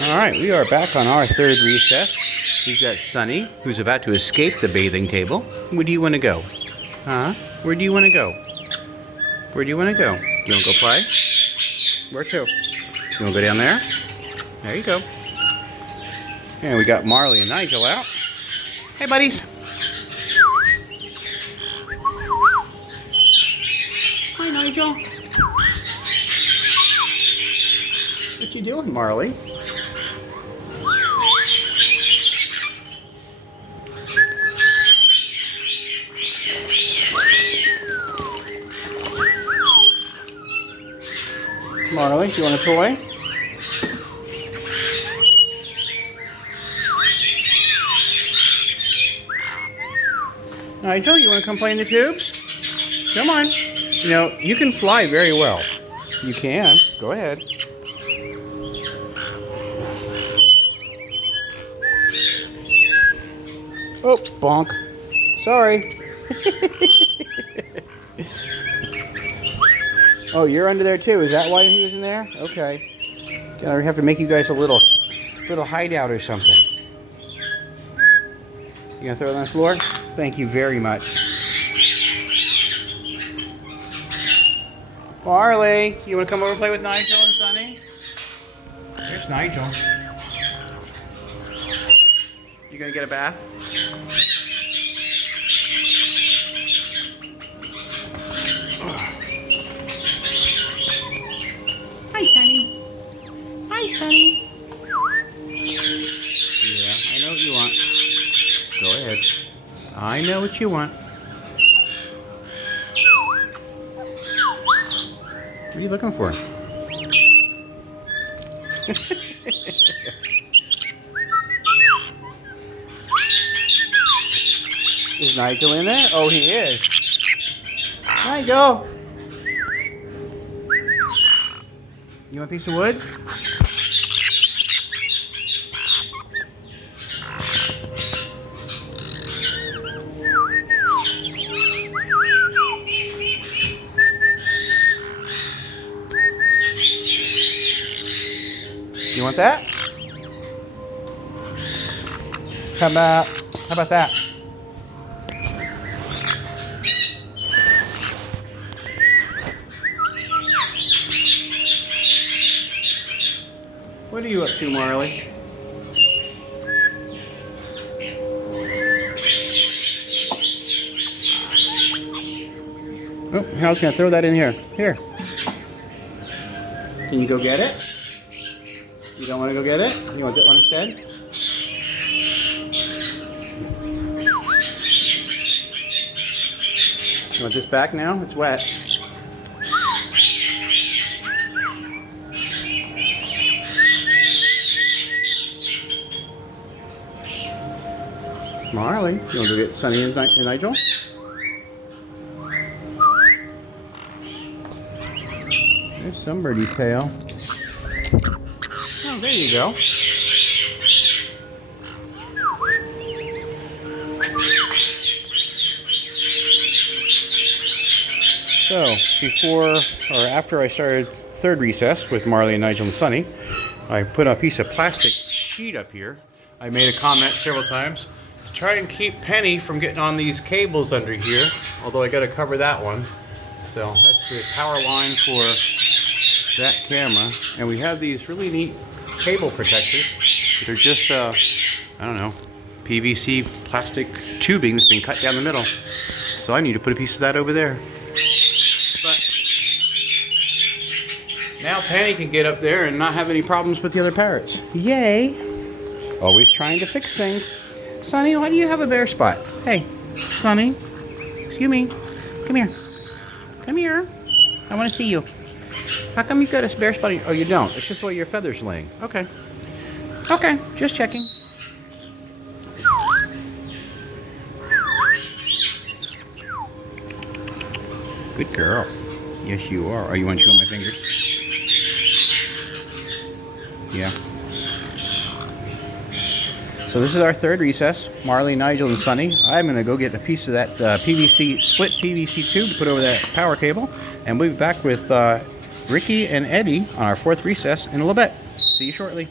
Alright, we are back on our third recess. We've got Sunny, who's about to escape the bathing table. Where do you want to go? Huh? Where do you want to go? Where do you want to go? Do you want to go play? Where to? You want to go down there? There you go. And we got Marley and Nigel out. Hey, buddies. Hi, Nigel. What you doing, Marley? Marley, do you want a toy? Nigel, you want to come play in the tubes? Come on. You know, you can fly very well. You can. Go ahead. Oh, bonk. Sorry. Oh, you're under there too. Is that why he was in there? Okay. I have to make you guys a little hideout or something. You gonna throw it on the floor? Thank you very much. Marley, you wanna come over and play with Nigel and Sunny? There's Nigel. You gonna get a bath? Hi, Sunny. Hi, Sunny. Yeah, I know what you want. Go ahead. I know what you want. What are you looking for? Is Nigel in there? Oh, he is. Nigel! You want a piece of wood? You want that? How about that? What are you up to, Marley? Oh, Hal's gonna throw that in here. Here. Can you go get it? You don't want to go get it? You want that one instead? You want this back now? It's wet. Marley, you want to go get Sunny and Nigel? There's somebody's tail. Oh, there you go. So, before or after I started third recess with Marley and Nigel and Sunny, I put a piece of plastic sheet up here. I made a comment several times to try and keep Penny from getting on these cables under here, although I got to cover that one. So that's the power line for that camera. And we have these really neat cable protectors. They're just, I don't know, PVC plastic tubing that's been cut down the middle. So I need to put a piece of that over there. But now Penny can get up there and not have any problems with the other parrots. Yay! Always trying to fix things. Sunny, why do you have a bare spot? Hey, Sunny, excuse me. Come here. Come here. I want to see you. How come you got a bare spot? Oh, you don't. It's just where your feathers laying. Okay. Okay, just checking. Good girl. Yes, you are. Oh, you want to chew on my fingers? Yeah. So this is our third recess. Marley, Nigel, and Sunny. I'm going to go get a piece of that split PVC tube to put over that power cable. And we'll be back with Ricky and Eddie on our fourth recess in a little bit. See you shortly.